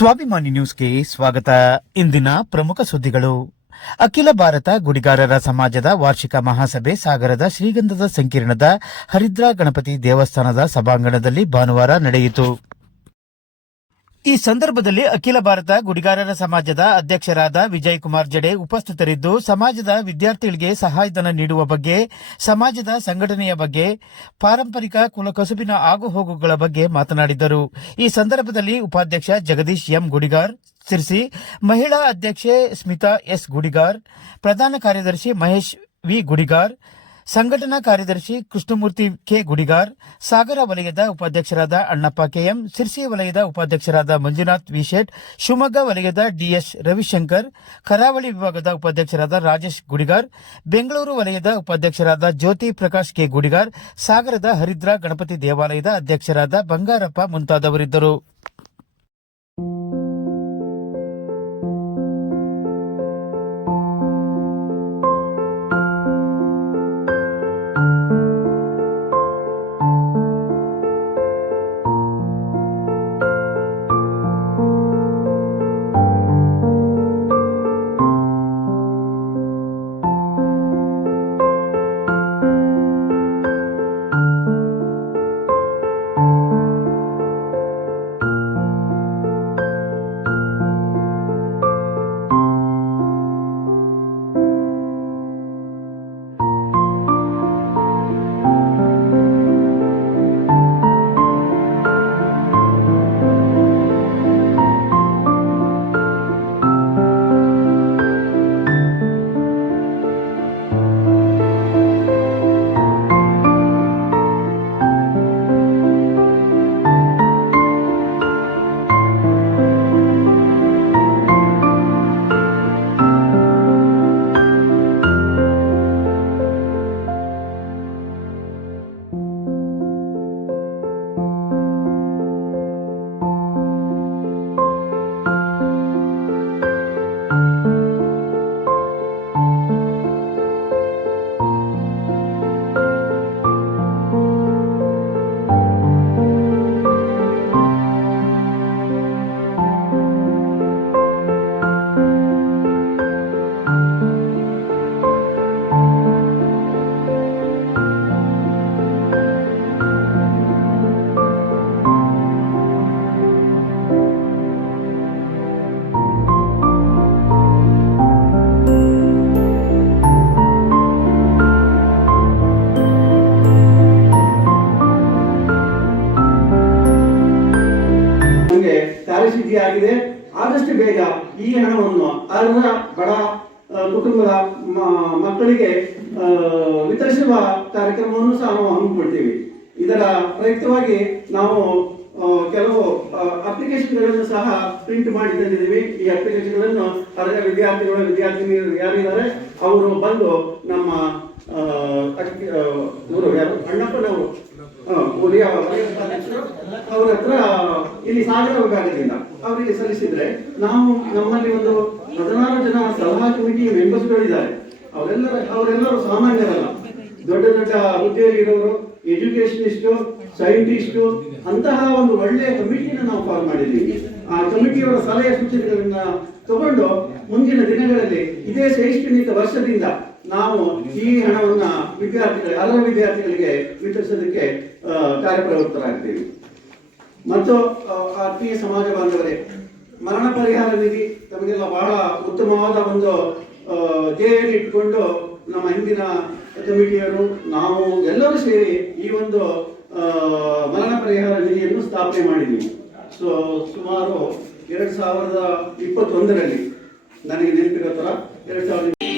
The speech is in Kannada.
ಸ್ವಾಭಿಮಾನಿ ನ್ಯೂಸ್ಗೆ ಸ್ವಾಗತ. ಇಂದಿನ ಪ್ರಮುಖ ಸುದ್ದಿಗಳು. ಅಖಿಲ ಭಾರತ ಗುಡಿಗಾರರ ಸಮಾಜದ ವಾರ್ಷಿಕ ಮಹಾಸಭೆ ಸಾಗರದ ಶ್ರೀಗಂಧದ ಸಂಕೀರ್ಣದ ಹರಿದ್ರಾ ಗಣಪತಿ ದೇವಸ್ಥಾನದ ಸಭಾಂಗಣದಲ್ಲಿ ಭಾನುವಾರ ನಡೆಯಿತು. ಈ ಸಂದರ್ಭದಲ್ಲಿ ಅಖಿಲ ಭಾರತ ಗುಡಿಗಾರರ ಸಮಾಜದ ಅಧ್ಯಕ್ಷರಾದ ವಿಜಯ್ ಕುಮಾರ್ ಜಡೆ ಉಪಸ್ಥಿತರಿದ್ದು, ಸಮಾಜದ ವಿದ್ಯಾರ್ಥಿಗಳಿಗೆ ಸಹಾಯಧನ ನೀಡುವ ಬಗ್ಗೆ, ಸಮಾಜದ ಸಂಘಟನೆಯ ಬಗ್ಗೆ, ಪಾರಂಪರಿಕ ಕುಲಕಸುಬಿನ ಆಗುಹೋಗುಗಳ ಬಗ್ಗೆ ಮಾತನಾಡಿದರು. ಈ ಸಂದರ್ಭದಲ್ಲಿ ಉಪಾಧ್ಯಕ್ಷ ಜಗದೀಶ್ ಎಂ ಗುಡಿಗಾರ್ ಸಿರ್ಸಿ, ಮಹಿಳಾ ಅಧ್ಯಕ್ಷೆ ಸ್ಮಿತಾ ಎಸ್ ಗುಡಿಗಾರ್, ಪ್ರಧಾನ ಕಾರ್ಯದರ್ಶಿ ಮಹೇಶ್ ವಿ ಗುಡಿಗಾರ್, ಸಂಘಟನಾ ಕಾರ್ಯದರ್ಶಿ ಕೃಷ್ಣಮೂರ್ತಿ ಕೆ ಗುಡಿಗಾರ್, ಸಾಗರ ವಲಯದ ಉಪಾಧ್ಯಕ್ಷರಾದ ಅಣ್ಣಪ್ಪ ಕೆಎಂ, ಸಿರ್ಸಿ ವಲಯದ ಉಪಾಧ್ಯಕ್ಷರಾದ ಮಂಜುನಾಥ್ ವಿಶೇಟ್, ಶಿವಮೊಗ್ಗ ವಲಯದ ಡಿಎಸ್ ರವಿಶಂಕರ್, ಕರಾವಳಿ ವಿಭಾಗದ ಉಪಾಧ್ಯಕ್ಷರಾದ ರಾಜೇಶ್ ಗುಡಿಗಾರ್, ಬೆಂಗಳೂರು ವಲಯದ ಉಪಾಧ್ಯಕ್ಷರಾದ ಜ್ಯೋತಿ ಪ್ರಕಾಶ್ ಕೆ ಗುಡಿಗಾರ್, ಸಾಗರದ ಹರಿದ್ರಾ ಗಣಪತಿ ದೇವಾಲಯದ ಅಧ್ಯಕ್ಷರಾದ ಬಂಗಾರಪ್ಪ ಮುಂತಾದವರಿದ್ದರು. ಆಗಿದೆ. ಆದಷ್ಟು ಬೇಗ ಈ ಹಣವನ್ನು ಅರ್ಹ ಬಡ ಕುಟುಂಬದ ಮಕ್ಕಳಿಗೆ ವಿತರಿಸುವ ಕಾರ್ಯಕ್ರಮವನ್ನು ಸಹ ನಾವು ಹಮ್ಮಿಕೊಳ್ತೀವಿ. ಇದರ ಪ್ರಯುಕ್ತವಾಗಿ ನಾವು ಕೆಲವು ಅಪ್ಲಿಕೇಶನ್ಗಳನ್ನು ಸಹ ಪ್ರಿಂಟ್ ಮಾಡಿ ತಂದಿದ್ದೀವಿ. ಈ ಅಪ್ಲಿಕೇಶನ್ಗಳನ್ನು ಅರ್ಹ ವಿದ್ಯಾರ್ಥಿನಿಯರು ಯಾರಿದ್ದಾರೆ ಅವರು ಬಂದು ನಮ್ಮ ಅಣ್ಣಪ್ಪನವರು ಅವರ ಹತ್ರ ಇಲ್ಲಿ ಸಾಗರ ವಿಭಾಗದಿಂದ ಅವರಿಗೆ ಸಲ್ಲಿಸಿದ್ರೆ ನಾವು ನಮ್ಮಲ್ಲಿ ಒಂದು 16 ಜನ ಸಲಹಾ ಕಮಿಟಿ ಮೆಂಬರ್ಸ್ಗಳಿದ್ದಾರೆ. ಅವರೆಲ್ಲರೂ ಸಾಮಾನ್ಯರಲ್ಲ, ದೊಡ್ಡ ದೊಡ್ಡ ಹುದ್ದೆಯಲ್ಲಿರೋರು, ಎಜುಕೇಶನಿಸ್ಟು, ಸೈಂಟಿಸ್ಟು, ಅಂತಹ ಒಂದು ಒಳ್ಳೆಯ ಕಮಿಟಿನ ನಾವು ಫಾರ್ಮ್ ಮಾಡಿದ್ದೀವಿ. ಆ ಕಮಿಟಿಯವರ ಸಲಹೆ ಸೂಚನೆಗಳನ್ನ ತಗೊಂಡು ಮುಂದಿನ ದಿನಗಳಲ್ಲಿ ಇದೇ ಶೈಕ್ಷಣಿಕ ವರ್ಷದಿಂದ ನಾವು ಈ ಹಣವನ್ನ ಅರ್ಹ ವಿದ್ಯಾರ್ಥಿಗಳಿಗೆ ವಿತರಿಸೋದಕ್ಕೆ ಕಾರ್ಯಪ್ರವೃತ್ತರಾಗ್ತೀವಿ. ಮತ್ತು ಆತ್ಮೀಯ ಸಮಾಜ ಬಾಂಧವರೇ, ಮರಣ ಪರಿಹಾರ ನಿಧಿ ನಮಗೆಲ್ಲ ಬಹಳ ಉತ್ತಮವಾದ ಒಂದು ಧ್ಯೇಯವನ್ನು ಇಟ್ಕೊಂಡು ನಮ್ಮ ಹಿಂದಿನ ಕಮಿಟಿಯವರು ನಾವು ಎಲ್ಲರೂ ಸೇರಿ ಈ ಒಂದು ಮರಣ ಪರಿಹಾರ ನಿಧಿಯನ್ನು ಸ್ಥಾಪನೆ ಮಾಡಿದ್ದೀವಿ. ಸುಮಾರು 2021ರಲ್ಲಿ ನನಗೆ ನೆನಪಿರೋ ತರ 2000